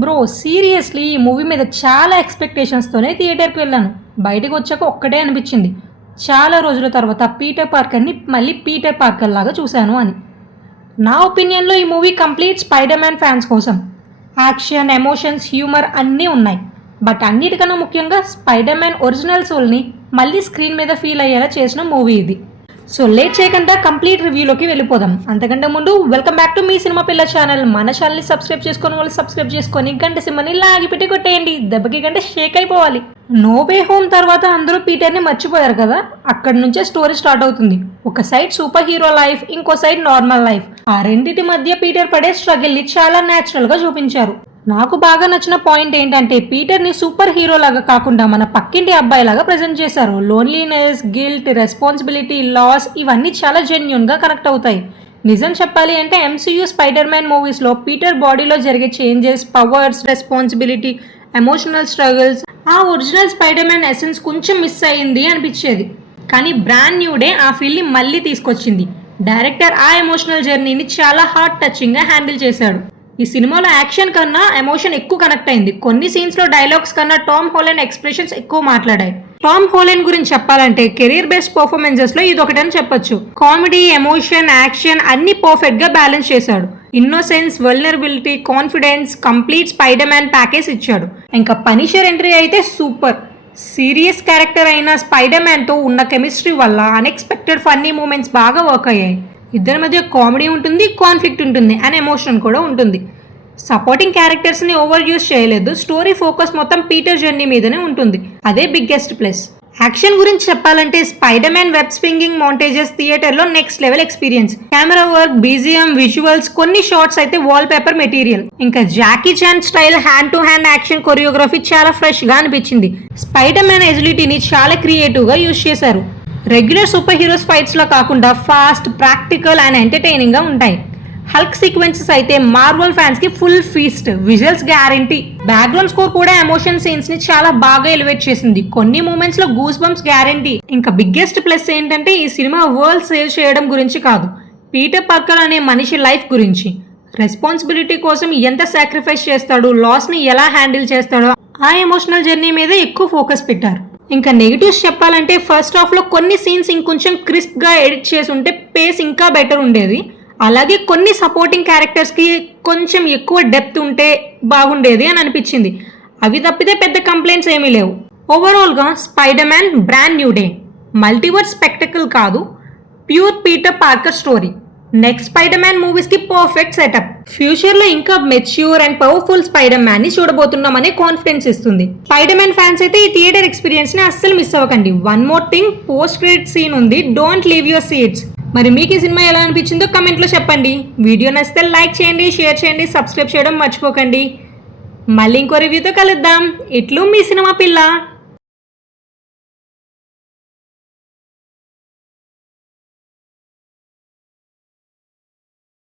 Bro seriously ఈ movie మీద చాలా ఎక్స్పెక్టేషన్స్తోనే థియేటర్కి వెళ్ళాను. బయటకు వచ్చాక ఒక్కటే అనిపించింది, చాలా రోజుల తర్వాత పీటర్ పార్కర్ని మళ్ళీ పీటర్ పార్కర్ లాగా చూశాను అని. నా ఒపీనియన్లో ఈ movie complete spider man fans కోసం. యాక్షన్, ఎమోషన్స్, హ్యూమర్ అన్నీ ఉన్నాయి. బట్ అన్నిటికన్నా ముఖ్యంగా స్పైడర్ మ్యాన్ ఒరిజినల్ సోల్ని మళ్ళీ స్క్రీన్ మీద ఫీల్ అయ్యేలా చేసిన మూవీ ఇది. సో లేట్ చేయకుండా కంప్లీట్ రివ్యూలోకి వెళ్ళిపోదాం. అంతకంటే ముందు welcome back to me cinema పిల్ల ఛానల్. మన ఛానల్ని సబ్స్క్రైబ్ చేసుకొని వాళ్ళు సబ్స్క్రైబ్ చేసుకొని గంట సినిమాని లాగిపెట్టి కొట్టేయండి, దెబ్బకి గంట షేక్ అయిపోవాలి. నో వే హోమ్ తర్వాత అందరూ పీటర్ని మర్చిపోయారు కదా, అక్కడి నుంచే స్టోరీ స్టార్ట్ అవుతుంది. ఒక సైడ్ సూపర్ హీరో లైఫ్, ఇంకో సైడ్ నార్మల్ లైఫ్. ఆ రెండింటి మధ్య పీటర్ పడే స్ట్రగిల్ని చాలా న్యాచురల్గా చూపించారు. నాకు బాగా నచ్చిన పాయింట్ ఏంటంటే పీటర్ని సూపర్ హీరో లాగా కాకుండా మన పక్కింటి అబ్బాయి లాగా ప్రజెంట్ చేశారు. లోన్లీనెస్, గిల్ట్, రెస్పాన్సిబిలిటీ, లాస్ ఇవన్నీ చాలా జెన్యున్గా కనెక్ట్ అవుతాయి. నిజం చెప్పాలి అంటే ఎంసీయూ స్పైడర్ మ్యాన్ మూవీస్లో పీటర్ బాడీలో జరిగే changes, powers, responsibility, emotional struggles, ఆ ఒరిజినల్ స్పైడర్ మ్యాన్ ఎసెన్స్ కొంచెం మిస్ అయ్యింది అనిపించేది. కానీ బ్రాండ్ న్యూ డే ఆ ఫీల్ని మళ్ళీ తీసుకొచ్చింది. డైరెక్టర్ ఆ ఎమోషనల్ జర్నీని చాలా హార్ట్ టచింగ్గా హ్యాండిల్ చేశాడు. ఈ సినిమాలో యాక్షన్ కన్నా ఎమోషన్ ఎక్కువ కనెక్ట్ అయింది. కొన్ని సీన్స్లో డైలాగ్స్ కన్నా టామ్ హాలండ్ ఎక్స్ప్రెషన్స్ ఎక్కువ మాట్లాడాయి. టామ్ హాలండ్ గురించి చెప్పాలంటే కెరీర్ బెస్ట్ పర్ఫార్మెన్సెస్లో ఇది ఒకటని చెప్పొచ్చు. కామెడీ, ఎమోషన్, యాక్షన్ అన్ని పర్ఫెక్ట్గా బ్యాలెన్స్ చేశాడు. Innocence, vulnerability, confidence, complete spider man package ఇచ్చాడు. ఇంకా పనిషర్ ఎంట్రీ అయితే సూపర్. సీరియస్ క్యారెక్టర్ అయిన స్పైడర్ మ్యాన్తో ఉన్న కెమిస్ట్రీ వల్ల అన్ఎక్స్పెక్టెడ్ ఫన్నీ మూమెంట్స్ బాగా వర్క్ అయ్యాయి. ఇద్దరి మధ్య కామెడీ ఉంటుంది, కాన్ఫ్లిక్ట్ ఉంటుంది అండ్ ఎమోషన్ కూడా ఉంటుంది. సపోర్టింగ్ క్యారెక్టర్స్ని ఓవర్ యూస్ చేయలేదు. స్టోరీ ఫోకస్ మొత్తం పీటర్ జర్నీ మీదనే ఉంటుంది. అదే బిగ్గెస్ట్ ప్లస్. యాక్షన్ గురించి చెప్పాలంటే spider man web swinging montages థియేటర్లో next level experience. Camera work, BGM, visuals, కొన్ని షార్ట్స్ అయితే వాల్ పేపర్ మెటీరియల్. ఇంకా Jackie Chan style hand to hand action choreography చాలా ఫ్రెష్గా అనిపించింది. స్పైడర్ మ్యాన్ ఎజిలిటీని చాలా క్రియేటివ్గా యూజ్ చేశారు. రెగ్యులర్ సూపర్ హీరోస్ ఫైట్స్లా కాకుండా ఫాస్ట్, ప్రాక్టికల్ అండ్ ఎంటర్టైనింగ్గా ఉంటాయి. హల్క్ సీక్వెన్సెస్ అయితే మార్వెల్ ఫ్యాన్స్కి full feast. Visuals guarantee. Background score కూడా ఎమోషన్ సీన్స్ని చాలా బాగా ఎలివేట్ చేసింది. కొన్ని మూమెంట్స్లో గూస్ బంప్స్ గ్యారంటీ. ఇంకా బిగ్గెస్ట్ ప్లస్ ఏంటంటే ఈ సినిమా వరల్డ్ సేవ్ చేయడం గురించి కాదు, పీటర్ పార్కర్ అనే మనిషి లైఫ్ గురించి. రెస్పాన్సిబిలిటీ కోసం ఎంత సాక్రిఫైస్ చేస్తాడు, లాస్ని ఎలా హ్యాండిల్ చేస్తాడో ఆ ఎమోషనల్ జర్నీ మీద ఎక్కువ ఫోకస్ పెట్టారు. ఇంకా నెగిటివ్స్ చెప్పాలంటే ఫస్ట్ హాఫ్లో కొన్ని సీన్స్ ఇంకొంచెం క్రిస్ప్గా ఎడిట్ చేసి ఉంటే పేస్ ఇంకా బెటర్ ఉండేది. అలాగే కొన్ని సపోర్టింగ్ క్యారెక్టర్స్కి కొంచెం ఎక్కువ డెప్త్ ఉంటే బాగుండేది అని అనిపించింది. అవి తప్పితే పెద్ద కంప్లైంట్స్ ఏమీ లేవు. ఓవరాల్గా spider man brand new day. Multiverse spectacle కాదు, pure Peter Parker story. Next spider man మూవీస్కి పర్ఫెక్ట్ సెటప్. ఫ్యూచర్లో ఇంకా mature and powerful spider man ని చూడబోతున్నామనే కాన్ఫిడెన్స్ ఇస్తుంది. స్పైడర్ మ్యాన్ ఫ్యాన్స్ అయితే ఈ థియేటర్ ఎక్స్పీరియన్స్ ని అస్సలు మిస్ అవ్వకండి. One more thing, post credit scene ఉంది, డోంట్ లీవ్ యువర్ సీట్స్. మరి మీకు ఈ సినిమా ఎలా అనిపించిందో కమెంట్లో చెప్పండి. వీడియో నచ్చితే లైక్ చేయండి, షేర్ చేయండి, సబ్స్క్రైబ్ చేయడం మర్చిపోకండి. మళ్ళీ ఇంకో రివ్యూతో కలుద్దాం. ఇట్లు మీ సినిమా పిల్ల.